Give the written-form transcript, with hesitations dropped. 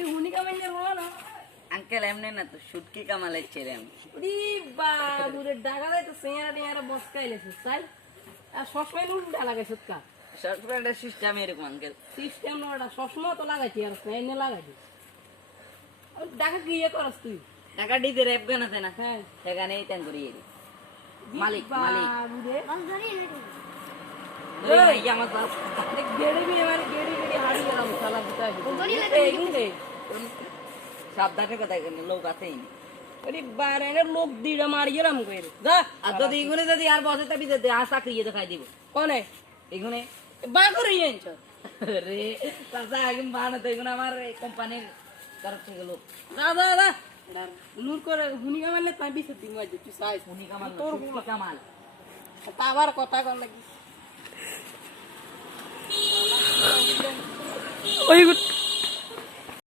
তুই হুনি কামাইনে বলো না আঙ্কেল এমনি না তো শুটকি কামালেছে রে আমি ওরে বাবুরে ডাকা দেয় তো সেয়ারা টেয়ারা বসকাইলেছিস তাই আর সসময় নুন লাগাইছ কা সবসময় সিস্টেম এরকম আঙ্কেল সিস্টেম না সসময় তো লাগাইছি আর এনে লাগাইছি ডাকা কি ইয়ে করস তুই টাকা দিতে রেপ গান আছে না হ্যাঁ সেখানে তেন করি মালিক মালিক বাবুরে আমার বাপ গেড়ে বি এবারে গেড়ে গেড়ে হাড়ি গেলাম শালা বুঝাই সাবধানে কথা কেন লোক আছেই ওরে বারে এর লোক দিড়া মারি গেলাম কইরে যা আর যদি এগুনে যদি আর বসে তাবি দে আর চাকরি ইয়ে দেখাই দিব কোনে এগুনে বা করে ইয়েছ রে চাচা আগে বানাতে এগুলো আমার কোম্পানির তরফ থেকে লোক দাদা দাদা নূর করে হুনি কামালে তাই বিছে দিন মাঝে তুই সাইজ উনি কামাল তোর শুটকি কামাল তা আবার কথা কর লাগি ওই